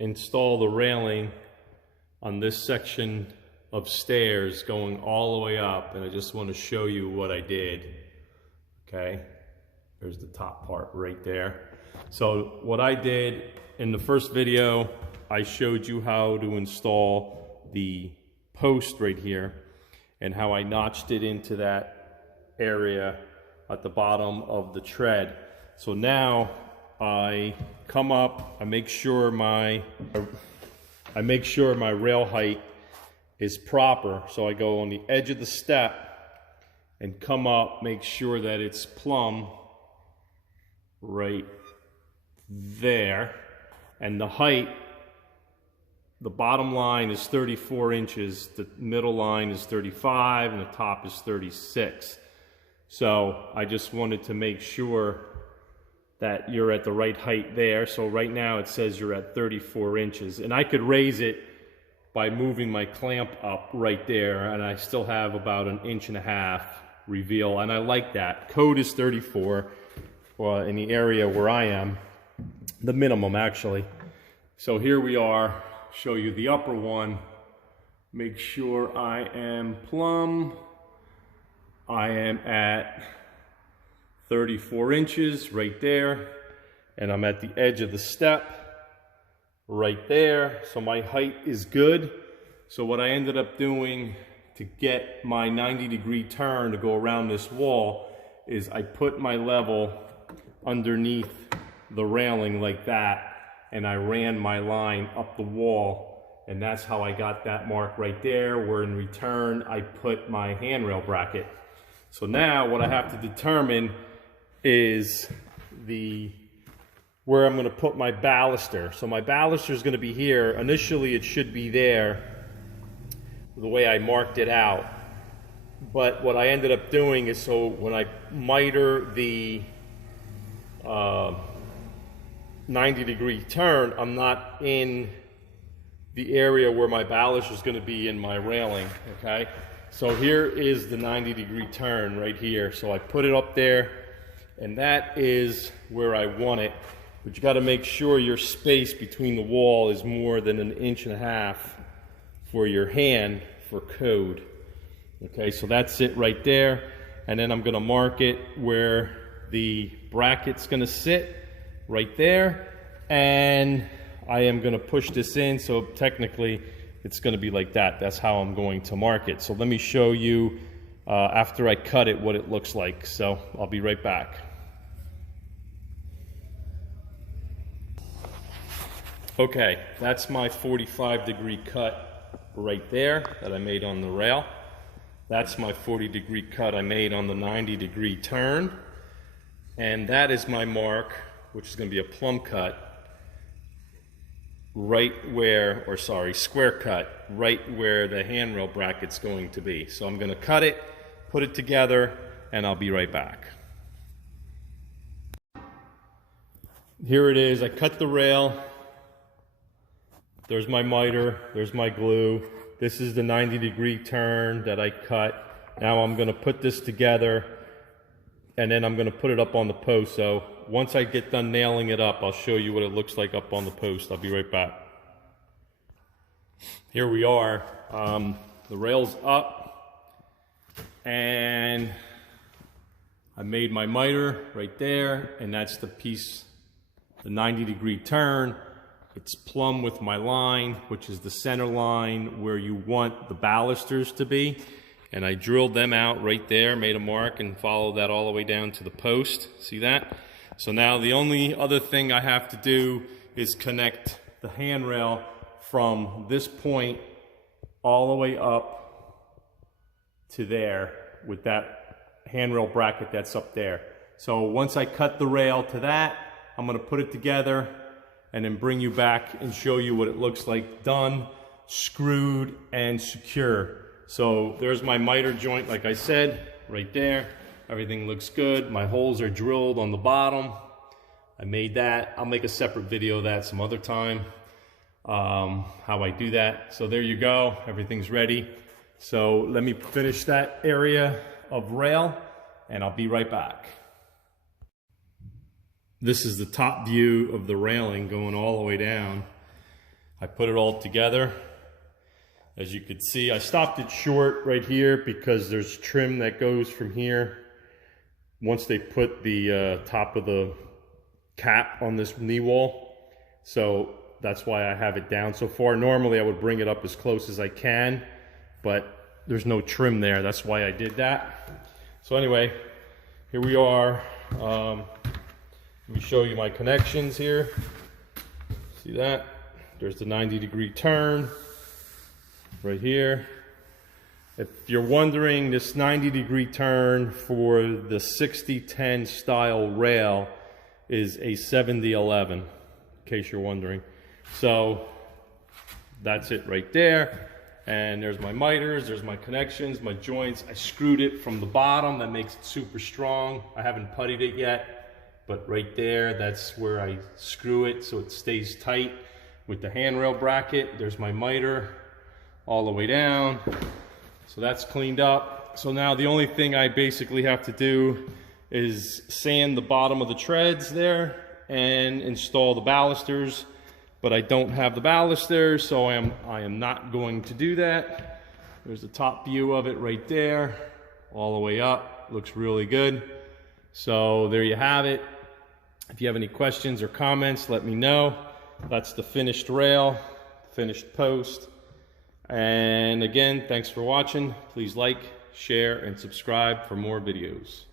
install the railing on this section of stairs going all the way up, and I just want to show you what I did. Okay, there's the top part right there. So what I did in the first video, I showed you how to install the post right here and how I notched it into that area at the bottom of the tread. So now I come up, I make sure my rail height is proper. So I go on the edge of the step and come up, make sure that it's plumb right there. And the height, the bottom line is 34 inches, the middle line is 35, and the top is 36. So I just wanted to make sure that you're at the right height there. So right now it says you're at 34 inches. And I could raise it by moving my clamp up right there, and I still have about 1.5 inches reveal, and I like that. Code is 34 in the area where I am, the minimum actually. So here we are, show you the upper one. Make sure I am plumb. I am at 34 inches right there, and I'm at the edge of the step right there. So my height is good. So what I ended up doing to get my 90-degree turn to go around this wall is I put my level underneath the railing like that, and I ran my line up the wall, and that's how I got that mark right there, where in return I put my handrail bracket. So now what I have to determine is where I'm going to put my baluster. So my baluster is going to be here. Initially it should be there the way I marked it out, but what I ended up doing is, so when I miter the 90-degree turn, I'm not in the area where my baluster is going to be in my railing. Okay, so here is the 90-degree turn right here. So I put it up there, and that is where I want it. But you got to make sure your space between the wall is more than 1.5 inches for your hand for code. Okay, so that's it right there. And then I'm going to mark it where the bracket's going to sit right there. And I am going to push this in, so technically it's going to be like that. That's how I'm going to mark it. So let me show you after I cut it what it looks like. So I'll be right back. Okay, that's my 45-degree cut right there that I made on the rail. That's my 40-degree cut I made on the 90-degree turn. And that is my mark, which is going to be a plumb cut, right where, or sorry, square cut, right where the handrail bracket's going to be. So I'm going to cut it, put it together, and I'll be right back. Here it is. I cut the rail. There's my miter, there's my glue. This is the 90-degree turn that I cut. Now I'm going to put this together, and then I'm going to put it up on the post. So once I get done nailing it up, I'll show you what it looks like up on the post. I'll be right back. Here we are. The rail's up, and I made my miter right there, and that's the piece, the 90-degree turn. It's plumb with my line, which is the center line where you want the balusters to be. And I drilled them out right there, made a mark, and followed that all the way down to the post. See that? So now the only other thing I have to do is connect the handrail from this point all the way up to there with that handrail bracket that's up there. So once I cut the rail to that, I'm going to put it together and then bring you back and show you what it looks like done, screwed, and secure. So there's my miter joint, like I said, right there. Everything looks good. My holes are drilled on the bottom. I made that. I'll make a separate video of that some other time, how I do that. So there you go. Everything's ready. So let me finish that area of rail, and I'll be right back. This is the top view of the railing going all the way down. I put it all together. As you can see, I stopped it short right here because there's trim that goes from here. Once they put the top of the cap on this knee wall. So that's why I have it down so far. Normally I would bring it up as close as I can, but there's no trim there. That's why I did that. So anyway, here we are. Let me show you my connections here. See that? There's the 90-degree turn right here. If you're wondering, this 90-degree turn for the 60-10 style rail is a 70-11, in case you're wondering. So that's it right there. And there's my miters, there's my connections, my joints. I screwed it from the bottom. That makes it super strong. I haven't puttied it yet, but right there, that's where I screw it so it stays tight with the handrail bracket. There's my miter all the way down. So that's cleaned up. So now the only thing I basically have to do is sand the bottom of the treads there and install the balusters. But I don't have the balusters, so I am not going to do that. There's the top view of it right there, all the way up. Looks really good. So there you have it. If you have any questions or comments, let me know. That's the finished rail, finished post. And again, thanks for watching. Please like, share, and subscribe for more videos.